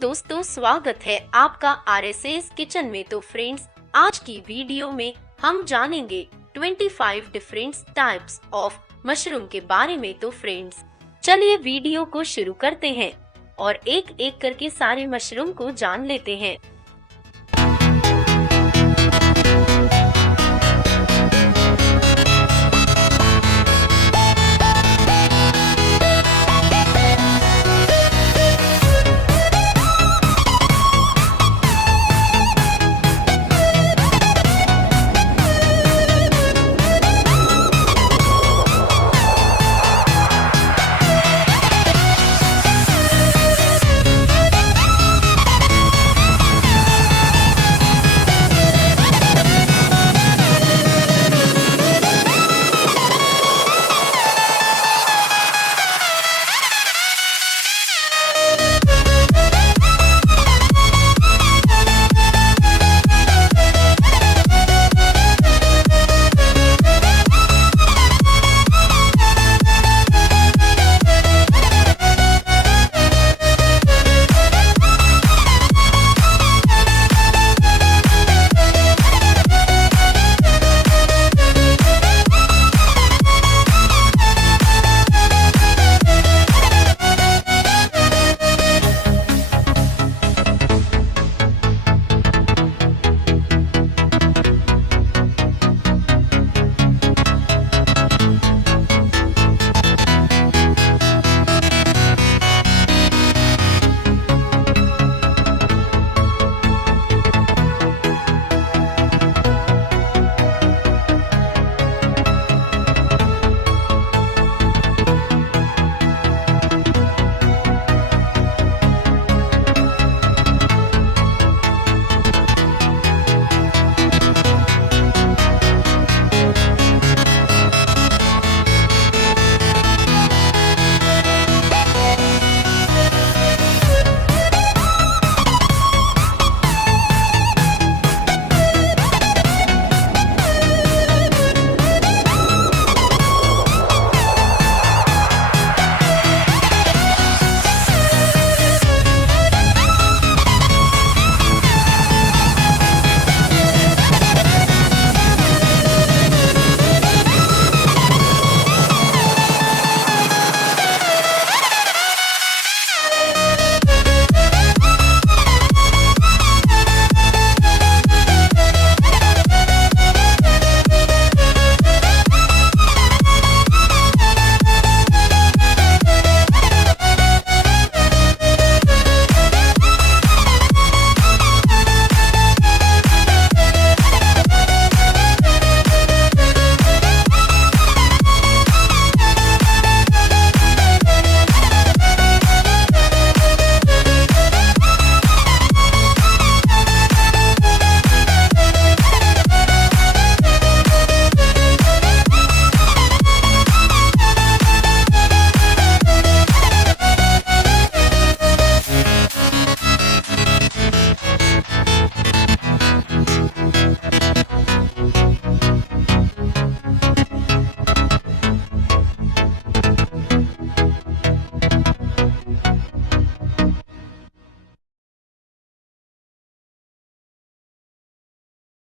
दोस्तों, स्वागत है आपका RSS किचन में। तो फ्रेंड्स, आज की वीडियो में हम जानेंगे 25 डिफरेंट टाइप्स ऑफ मशरूम के बारे में। तो फ्रेंड्स, चलिए वीडियो को शुरू करते हैं और एक एक करके सारे मशरूम को जान लेते हैं।